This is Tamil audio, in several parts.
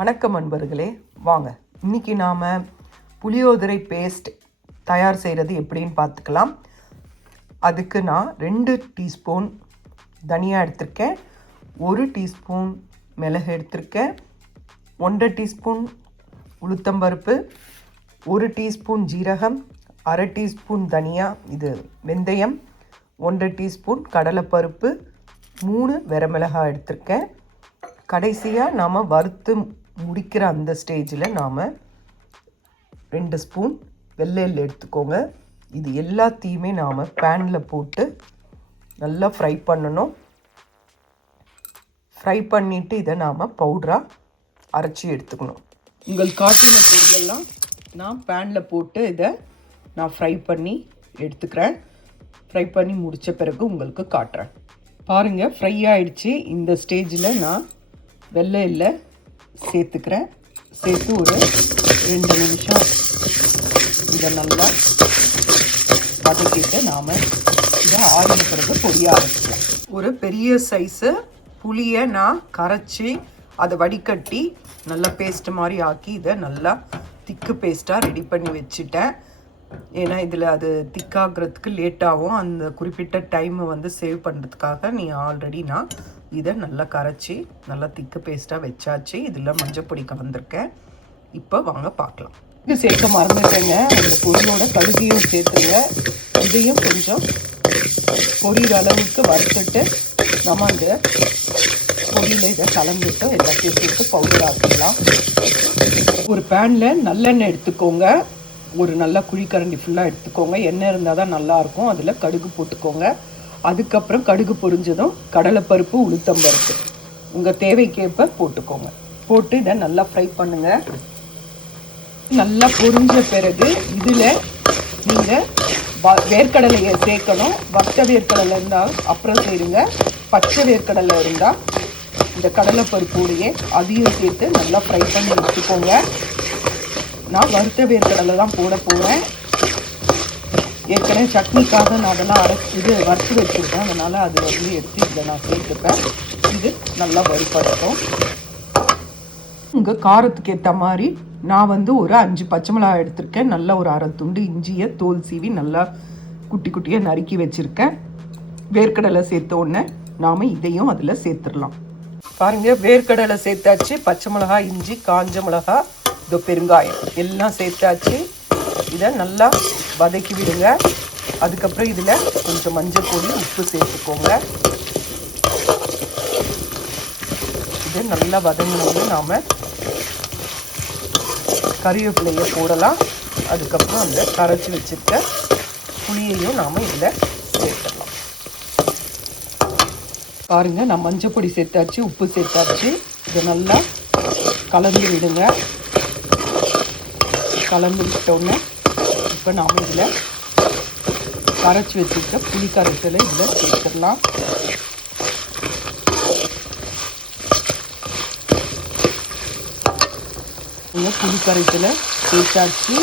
வணக்கம் அன்பர்களே, வாங்க இன்னைக்கு நாம் புளியோதரை பேஸ்ட் தயார் செய்கிறது எப்படின்னு பார்த்துக்கலாம். அதுக்கு நான் 2 டீஸ்பூன் தனியா எடுத்திருக்கேன், 1 டீஸ்பூன் மிளகு எடுத்திருக்கேன், 1.5 டீஸ்பூன் உளுத்தம்பருப்பு, 1 டீஸ்பூன் ஜீரகம், 1/2 டீஸ்பூன் தனியா இது வெந்தயம், 1.5 டீஸ்பூன் கடலைப்பருப்பு, 3 வரமிளகாய் எடுத்திருக்கேன். கடைசியாக நாம் வறுத்து முடிக்கிற அந்த ஸ்டேஜில் நாம் 2 ஸ்பூன் வெள்ளை எள்ளு எடுத்துக்கோங்க. இது எல்லாத்தையுமே நாம் பேனில் போட்டு நல்லா ஃப்ரை பண்ணணும். ஃப்ரை பண்ணிவிட்டு இதை நாம் பவுடராக அரைச்சி எடுத்துக்கணும். உங்கள் காட்டின பொருளெல்லாம் நான் பேனில் போட்டு இதை நான் ஃப்ரை பண்ணி எடுத்துக்கிறேன். ஃப்ரை பண்ணி முடித்த பிறகு உங்களுக்கு காட்டுறேன். பாருங்கள், ஃப்ரை ஆகிடுச்சு. இந்த ஸ்டேஜில் நான் வெள்ளை எள்ளை சேர்த்துக்கிறேன். சேர்த்து ஒரு 2 நிமிஷம் இதை நல்லா வதக்கிட்டு நாம் இதை ஆறின பிறகு பொடியாக அரைச்சிக்கலாம். ஒரு பெரிய சைஸு புளியை நான் கரைச்சி அதை வடிகட்டி நல்லா பேஸ்ட் மாதிரி ஆக்கி இதை நல்லா திக்கு பேஸ்ட்டாக ரெடி பண்ணி வச்சுட்டேன். ஏன்னா இதில் அது திக்காகிறதுக்கு லேட்டாகும். அந்த குறிப்பிட்ட டைமை சேவ் பண்ணுறதுக்காக ஆல்ரெடி நான் இதை நல்லா கரைச்சி நல்லா திக்கு பேஸ்ட்டாக வச்சாச்சு. இதில் மஞ்சப்பொடி கலந்துருக்கேன். இப்போ வாங்க பார்க்கலாம். இது சேர்க்க மறந்துட்டேங்க, அந்த பொடியோட கடுகையும் சேர்த்துங்க. இதையும் கொஞ்சம் பொரியிற அளவுக்கு வறுத்துட்டு நம்ம அந்த பொடியில் இதை கலந்துட்டு எல்லாத்தையும் சேர்த்து பவுடர் ஆக்கிடலாம். ஒரு பேனில் நல்லெண்ணெய் எடுத்துக்கோங்க. ஒரு நல்ல குழிக்கரண்டி ஃபுல்லாக எடுத்துக்கோங்க. எண்ணெய் இருந்தால் தான் நல்லாயிருக்கும். அதில் கடுகு போட்டுக்கோங்க. அதுக்கப்புறம் கடுகு பொரிஞ்சதும் கடலைப்பருப்பு, உளுத்தம்பருப்பு உங்கள் தேவைக்கேற்ப போட்டுக்கோங்க. போட்டு இதை நல்லா ஃப்ரை பண்ணுங்கள். நல்லா பொரிஞ்ச பிறகு இதில் நீங்கள் வேர்க்கடலையை சேர்க்கணும். வத்த வேர்க்கடலை இருந்தால் அப்புறம் சேருங்க. பச்சை வேர்க்கடலை இருந்தால் இந்த கடலைப்பருப்போடையே அதையும் சேர்த்து நல்லா ஃப்ரை பண்ணி எடுத்துக்கோங்க. நான் வறுத்த வேர்க்கடலை தான் போட போவேன். ஏற்கனவே சட்னிக்காக நான் அதெல்லாம் வறுத்து வச்சுருக்கேன். அதனால் அது எடுத்து இதில் நான் சேர்த்துப்பேன். இது நல்லா வறுப்படட்டும். உங்கள் காரத்துக்கு ஏற்ற மாதிரி நான் ஒரு 5 பச்சை மிளகாய் எடுத்திருக்கேன். நல்லா ஒரு 1/2 துண்டு இஞ்சியை தோல் சீவி நல்லா குட்டி குட்டியாக நறுக்கி வச்சுருக்கேன். வேர்க்கடலை சேர்த்த உடனே நாம் இதையும் அதில் சேர்த்துடலாம். பாருங்கள், வேர்க்கடலை சேர்த்தாச்சு. பச்சை மிளகாய், இஞ்சி, காஞ்ச மிளகாய், இது பெருங்காயம் எல்லாம் சேர்த்தாச்சு. இதை நல்லா வதக்கி விடுங்க. அதுக்கப்புறம் இதில் கொஞ்சம் மஞ்சள் பொடி, உப்பு சேர்த்துக்கோங்க. இது நல்லா வதங்கினோன்னு நாம் கறிவேப்பிலையை போடலாம். அதுக்கப்புறம் அந்த கரைச்சி வச்சுருக்க புளியையும் நாம் இதில் சேர்த்துடலாம். பாருங்கள், நான் மஞ்சள் பொடி சேர்த்தாச்சு, உப்பு சேர்த்தாச்சு. இதை நல்லா கலந்து விடுங்க. கலந்து விட்டோன்னே இப்போ நாம் இதில் கரைச்சி வச்சுருக்க புளி கரைசலை இதில் சேர்த்துடலாம். புளி கரைசலை சேர்த்தாச்சு.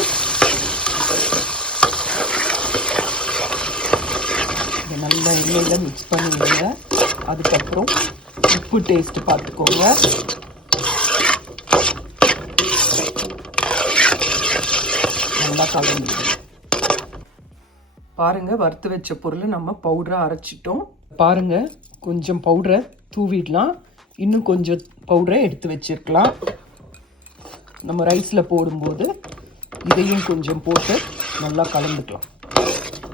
இதை நல்லா எண்ணெயில் மிக்ஸ் பண்ணி விடுங்க. அதுக்கப்புறம் உப்பு டேஸ்ட்டு பார்த்துக்கோங்க. நல்லா கலந்து பாருங்கள், வறுத்து வச்ச பொருளை நம்ம பவுடராக அரைச்சிட்டோம். பாருங்கள், கொஞ்சம் பவுடரை தூவிடலாம். இன்னும் கொஞ்சம் பவுடரை எடுத்து வச்சிருக்கலாம். நம்ம ரைஸில் போடும்போது இதையும் கொஞ்சம் போட்டு நல்லா கலந்துக்கலாம்.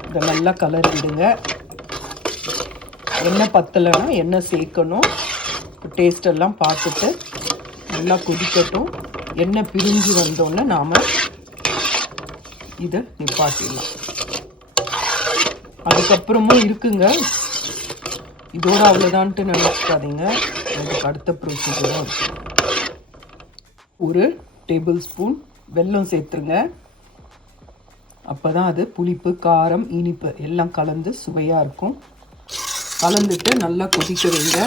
இதை நல்லா கலரிடுங்க. எண்ணெய் பத்தலைன்னா எண்ணெய் சேர்க்கணும். டேஸ்டெல்லாம் பார்த்துட்டு நல்லா கொதிக்கட்டும். எண்ணெய் பிரிஞ்சு வந்தோன்னே நாம் இதை நிப்பாட்டிடலாம். அதுக்கப்புறமும் இருக்குங்க, இதோட அவ்வளோதான்ட்டு நினச்சிக்காதீங்க. அதுக்கு அடுத்த ப்ரொசீஜராக இருக்குது. 1 டேபிள் ஸ்பூன் வெல்லம் சேர்த்துருங்க. அப்போ தான் அது புளிப்பு, காரம், இனிப்பு எல்லாம் கலந்து சுவையாக இருக்கும். கலந்துட்டு நல்லா கொதிக்க வைங்க.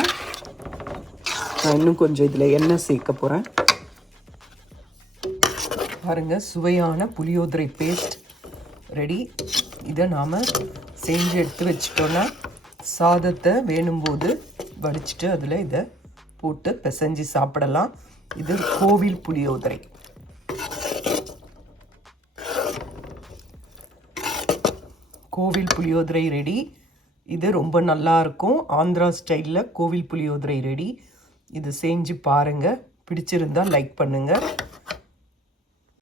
நான் இன்னும் கொஞ்சம் இதில் எண்ணெய் சேர்க்க போகிறேன். பாருங்கள், சுவையான புளியோதரை பேஸ்ட் ரெடி. இதை நாம் செஞ்சு எடுத்து வச்சிட்டோன்னா சாதத்தை வேணும்போது வடிச்சிட்டு அதில் இதை போட்டு பிசைஞ்சு சாப்பிடலாம். இது கோவில் புளியோதரை. கோவில் புளியோதரை ரெடி. இது ரொம்ப நல்லா இருக்கும். ஆந்திரா ஸ்டைலில் கோவில் புளியோதரை ரெடி. இது செஞ்சு பாருங்கள். பிடிச்சிருந்தால் லைக் பண்ணுங்கள்.